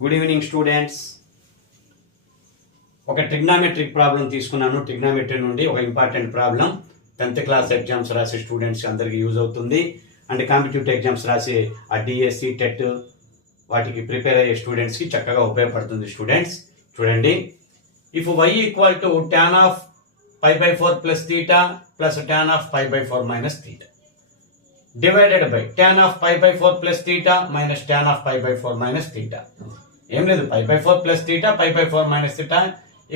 Good evening students. ఒక trigonometric problem తీసుకున్నాను. Trigonometry నుండి ఒక important problem 10th class exams రాసే స్టూడెంట్స్ అందరికీ యూజ్ అవుతుంది. అండ్ కాంపిటేటివ్ ఎగ్జామ్స్ రాసే ఆ డిఎస్సి టెట్ వాటికి ప్రిపేర్ అయ్యే స్టూడెంట్స్కి చక్కగా ఉపయోగపడుతుంది. స్టూడెంట్స్ చూడండి, if y equal to tan of π/4 plus θ plus tan of π/4 minus θ divided by tan of π/4 plus θ minus tan of π/4 minus θ. ఏం లేదు, π/4 ప్లస్ θ π/4 మైనస్ θ.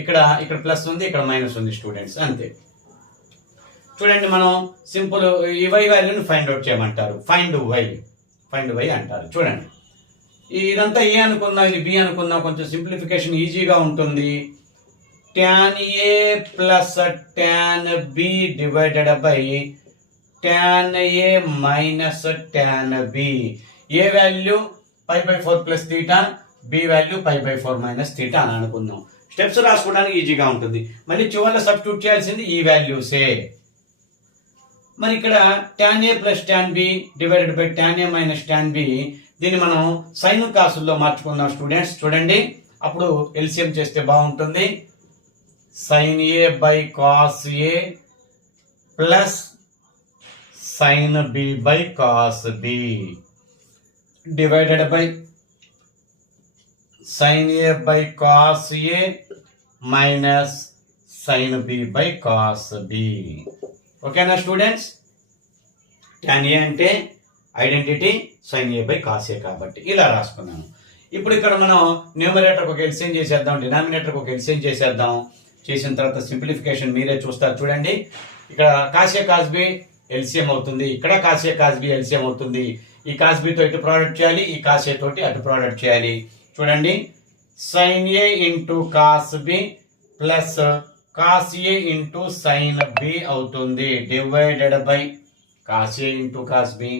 ఇక్కడ ప్లస్ ఉంది, ఇక్కడ మైనస్ ఉంది స్టూడెంట్స్, అంతే. చూడండి, మనం సింపుల్ ఈ y వాల్యూని ఫైండ్ అవుట్ చేయమంటారు. ఫైండ్ y అంటారు. చూడండి, ఇదంతా ఏ అనుకుందాం, ఇది బి అనుకుందాం. కొంచెం సింప్లిఫికేషన్ ఈజీగా ఉంటుంది. tan a plus tan b divided by tan a minus tan b. A value π/4 plus θ, b value π/4 minus θ అని అనుకుందాం. స్టెప్స్ రాసుకోవడానికి ఈజీగా ఉంటుంది. మళ్ళీ చివరిలో సబ్స్టిట్యూట్ చేయాల్సింది ఈ వాల్యూసే. మరి ఇక్కడ tan a plus tan b divided by tan a minus tan b, దీన్ని మనం సైన్ కాసుల్లో మార్చుకుందాం స్టూడెంట్స్. చూడండి, అప్పుడు ఎల్సిఎం చేస్తే బాగుంటుంది. Sine a by cos a plus sine b by cos b divided by sin a by cos a minus sin b by cos b. ఓకేనా students? tan a అంటే identity, sin a by cos a కాబట్టి ఇలా రాసుకున్నాను. ఇప్పుడు ఇక్కడ మనం numerator ఒక LCM చేసేద్దాం, డినామినేటర్ ఒక ఎల్సిఎం చేసేద్దాం. చేసిన తర్వాత సింప్లిఫికేషన్ మీరే చూస్తారు. చూడండి, ఇక్కడ cos a cos b LCM అవుతుంది, ఇక్కడ cos a cos b LCM అవుతుంది. ఈ cos b తో ఇటు ప్రోడక్ట్ చేయాలి, ఈ cos a తోటి అటు ప్రోడక్ట్ చేయాలి. చూడండి, sin a into cos B plus cos a into sine B అవుతుంది divided by cos a into cos B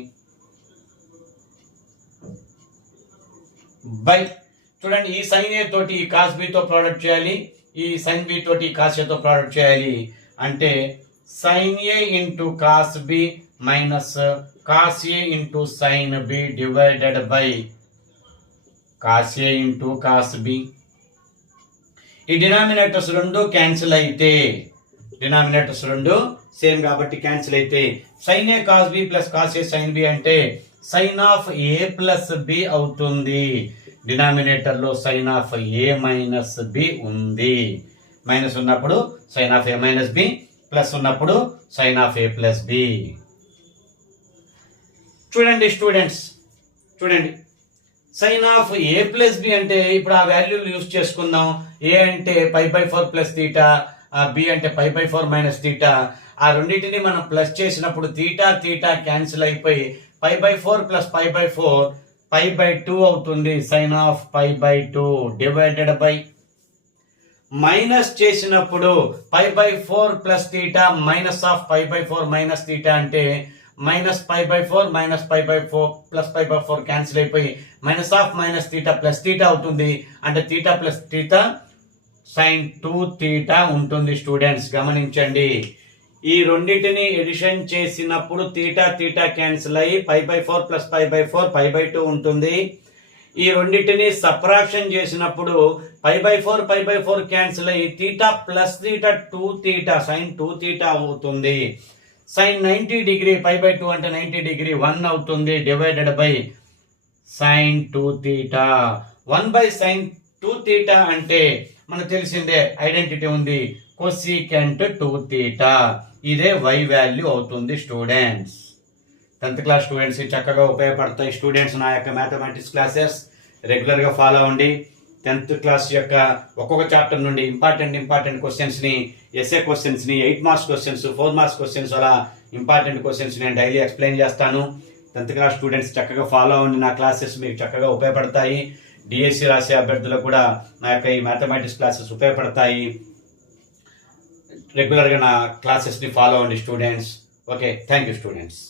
by. చూడండి, ఈ sin a తోటి ఈ కాస్ b తో ప్రోడక్ట్ చేయాలి, ఈ sin b తోటి ఈ కాస్ a తో ప్రోడక్ట్ చేయాలి. అంటే sin a into cos B minus cos a into sine B divided by cos a into cos B. ఈ డినామినేటర్స్ రెండు క్యాన్సిల్ అయితే, డినామినేటర్స్ రెండు సేమ్ కాబట్టి క్యాన్సిల్ అయితే sine A cos B plus cos A sine B అంటే sine of A plus B అవుతుంది. Denominator లో sine of A minus B ఉంది. మైనస్ ఉన్నప్పుడు sine of A minus B, plus ఉన్నప్పుడు sine of A plus B. చూడండి students, చూడండి, sine of A plus B అంటే ఇప్పుడు ఆ వాల్యూలు యూజ్ చేసుకుందాం. ఏ అంటే π/4 ప్లస్ θ, బి అంటే π/4 మైనస్ θ. ఆ రెండింటిని మనం ప్లస్ చేసినప్పుడు θ క్యాన్సిల్ అయిపోయి π/4 ప్లస్ π/4 π/2 అవుతుంది. Sine of π/2 divided by minus చేసినప్పుడు π/4 ప్లస్ θ మైనస్ ఆఫ్ π/4 మైనస్ θ అంటే మైనస్ π/4 మైనస్ π/4 ప్లస్ π/4 క్యాన్సిల్ అయిపోయి మైనస్ ఆఫ్ మైనస్ θ ప్లస్ θ అవుతుంది. అంటే θ ప్లస్ θ సైన్ 2θ ఉంటుంది. స్టూడెంట్స్ గమనించండి, ఈ రెండింటిని ఎడిషన్ చేసినప్పుడు θ క్యాన్సిల్ అయ్యి π/4 ప్లస్ π/4 π/2 ఉంటుంది. ఈ రెండింటిని సబ్ట్రాక్షన్ చేసినప్పుడు π/4 క్యాన్సిల్ అయ్యి θ ప్లస్ θ 2θ సైన్ 2θ అవుతుంది. సైన్ 90 డిగ్రీ π/2 అంటే 90 డిగ్రీ 1 అవుతుంది divided by sine 2θ. 1 by sine 2θ అంటే మనకు తెలిసిందే, ఐడెంటిటీ ఉంది, కొసీకెంట్ 2θ. ఇదే y వాల్యూ అవుతుంది స్టూడెంట్స్. 10th క్లాస్ స్టూడెంట్స్ చక్కగా ఉపయోగపడతాయి. స్టూడెంట్స్ నా యొక్క మ్యాథమెటిక్స్ క్లాసెస్ రెగ్యులర్గా ఫాలో అవ్వండి. 10th క్లాస్ యొక్క ఒక్కొక్క చాప్టర్ నుండి ఇంపార్టెంట్ క్వశ్చన్స్ని, ఎస్ఏ క్వశ్చన్స్ని, 8 మార్క్స్ క్వశ్చన్స్, 4 మార్క్స్ క్వశ్చన్స్, అలా ఇంపార్టెంట్ క్వశ్చన్స్ నేను డైలీ ఎక్స్ప్లెయిన్ చేస్తాను. 10th క్లాస్ స్టూడెంట్స్ చక్కగా ఫాలో అవ్వండి. నా క్లాసెస్ మీకు చక్కగా ఉపయోగపడతాయి. డిఎస్సి రాసే అభ్యర్థులకు కూడా నా యొక్క ఈ మ్యాథమెటిక్స్ క్లాసెస్ ఉపయోగపడతాయి. రెగ్యులర్గా నా క్లాసెస్ని ఫాలో అవ్వండి students. Okay, thank you students.